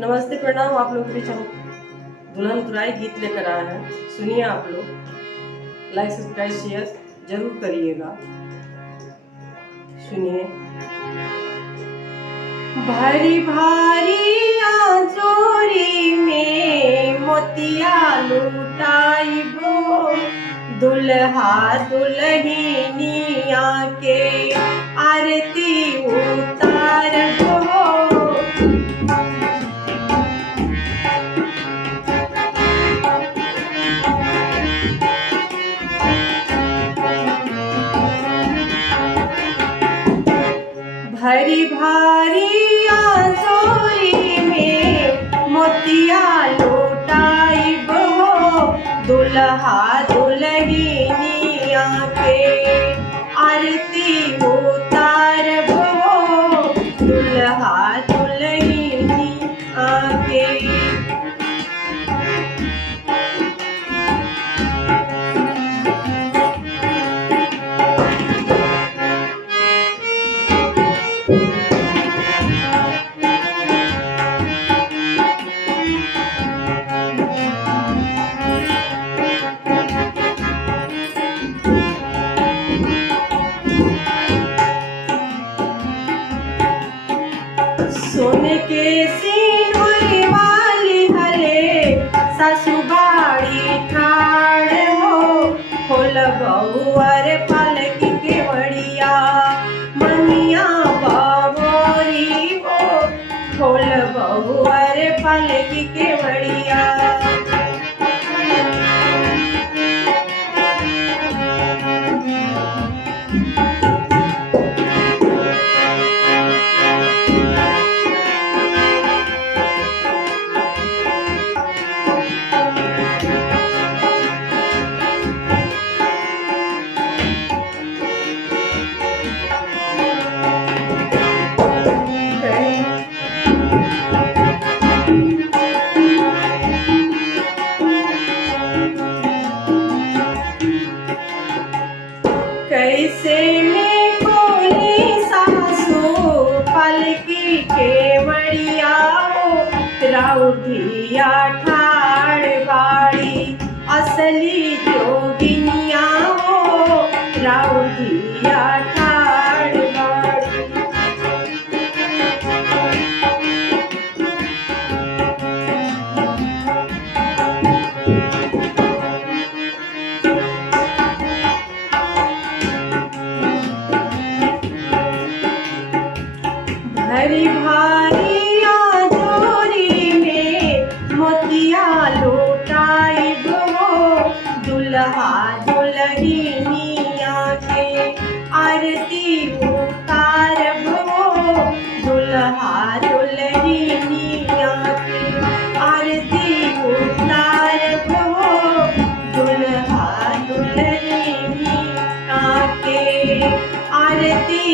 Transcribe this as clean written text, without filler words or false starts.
नमस्ते प्रणाम। आप लोग के बीच हम दुल्हन दुराई गीत लेकर आए हैं, सुनिए। आप लोग लाइक सब्सक्राइब शेयर जरूर करिएगा। सुनिए। भारी भारी आजोरी में मोतिया लुटाइबो, दुल्हा दुल्हनिया के आरती उतारबो। भारी भारी आजोरी में मोतिया लुटाइबो, दुल्हा दुल्हनिया के आरती उतारबो, दुल्हा दुल्हनिया के। सोने के सिंदूर वाली हले ससुबाड़ी ठाड़ हो, खोल बहुअर पलकी के बड़िया मनिया बाबोरी हो, खोल बहुअर पलकी के बड़िया। कैसे में कोली सासू पलकी के मड़िया हो, राउधिया ठाड़ बाड़ी असली जोगिनिया हो, राउधिया ठाड़ बाड़ी। भारी भारी आजोरी में मोतिया लुटाइबो, दुल्हा दुल्हनिया के आरती उतारबो, दुल्हा दुल्हनिया के आरती उतारबो, दुल्हा दुल्हनिया के आरती